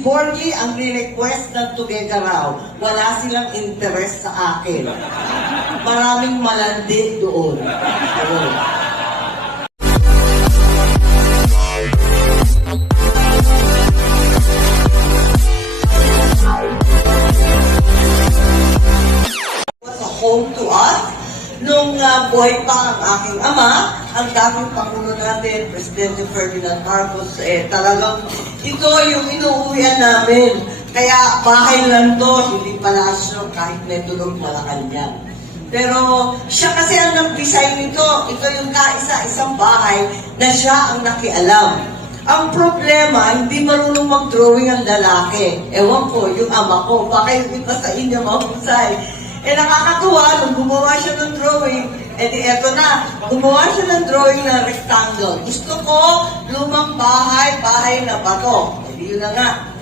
Si Borgie ang re-request ng Tuguegarao. Wala silang interest sa akin. Maraming malandi doon. Ayun. Was a home to us. Nung buhay pa ang aking ama, ang dating Pangulo natin, Presidente Ferdinand Marcos, talagang ito yung inuuwian namin. Kaya bahay lang to, hindi palasyo, kahit may tulog Malacanang. Pero siya kasi ang nag-design nito. Ito yung kaisa-isang bahay na siya ang nakialam. Ang problema, hindi marunong mag-drawing ang lalaki. Ewan ko, yung ama ko, baka yung iba sa inyo mahusay. Nakakatuwa, nung gumawa siya ng drawing, eto na, gumawa siya ng drawing na rectangle. Gusto ko, lumang bahay na bato. Yun na nga.